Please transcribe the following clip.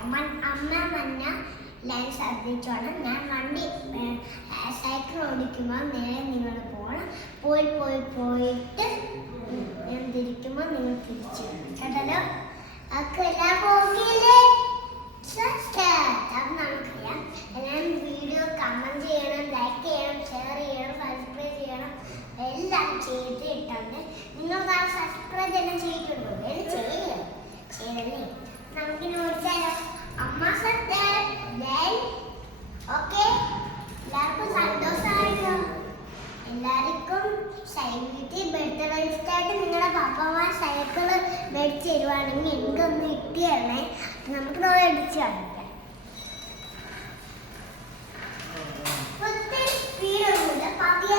അമ്മ മഞ്ഞ ലൈൻ ശ്രദ്ധിച്ചോണം. ഞാൻ വണ്ടി സൈക്കിൾ ഓടിക്കുമ്പോൾ നേരെ നിങ്ങൾ പോകണം. പോയിട്ട് ഞാൻ തിരിക്കുമ്പോൾ നിങ്ങൾ തിരിച്ചു കേട്ടല്ലോ. അതൊക്കെ എല്ലാവർക്കും ഓക്കെയല്ലേ? അത് നമുക്കറിയാം. എല്ലാവരും വീഡിയോ കമന്റ് ചെയ്യണം, ലൈക്ക് ചെയ്യണം, ഷെയർ ചെയ്യണം, സബ്സ്ക്രൈബ് ചെയ്യണം. എല്ലാം ചെയ്തിട്ടുണ്ട്. നിങ്ങൾ ആ സബ്സ്ക്രൈബ് എല്ലാം ചെയ്തിട്ടുണ്ടോ? ചെയ്തല്ലേ? നമുക്ക് നോക്കിയാലോ. അമ്മ സബ്സ്ക്രൈബ് ഓക്കെ. എല്ലാവർക്കും സന്തോഷമായിട്ടോ? എല്ലാവർക്കും സൈക്കിൾ ബർത്ത്ഡേ ഗിഫ്റ്റായിട്ട് നിങ്ങളുടെ പപ്പമാർ സൈക്കിള് മേടിച്ച് തരുവാണെങ്കിൽ എനിക്കൊന്ന് കിട്ടിയല്ലേ. നമുക്ക് മേടിച്ച് കാണിക്കാം. ഒത്തിരി സ്പീഡൊന്നുമില്ല, പതിയെ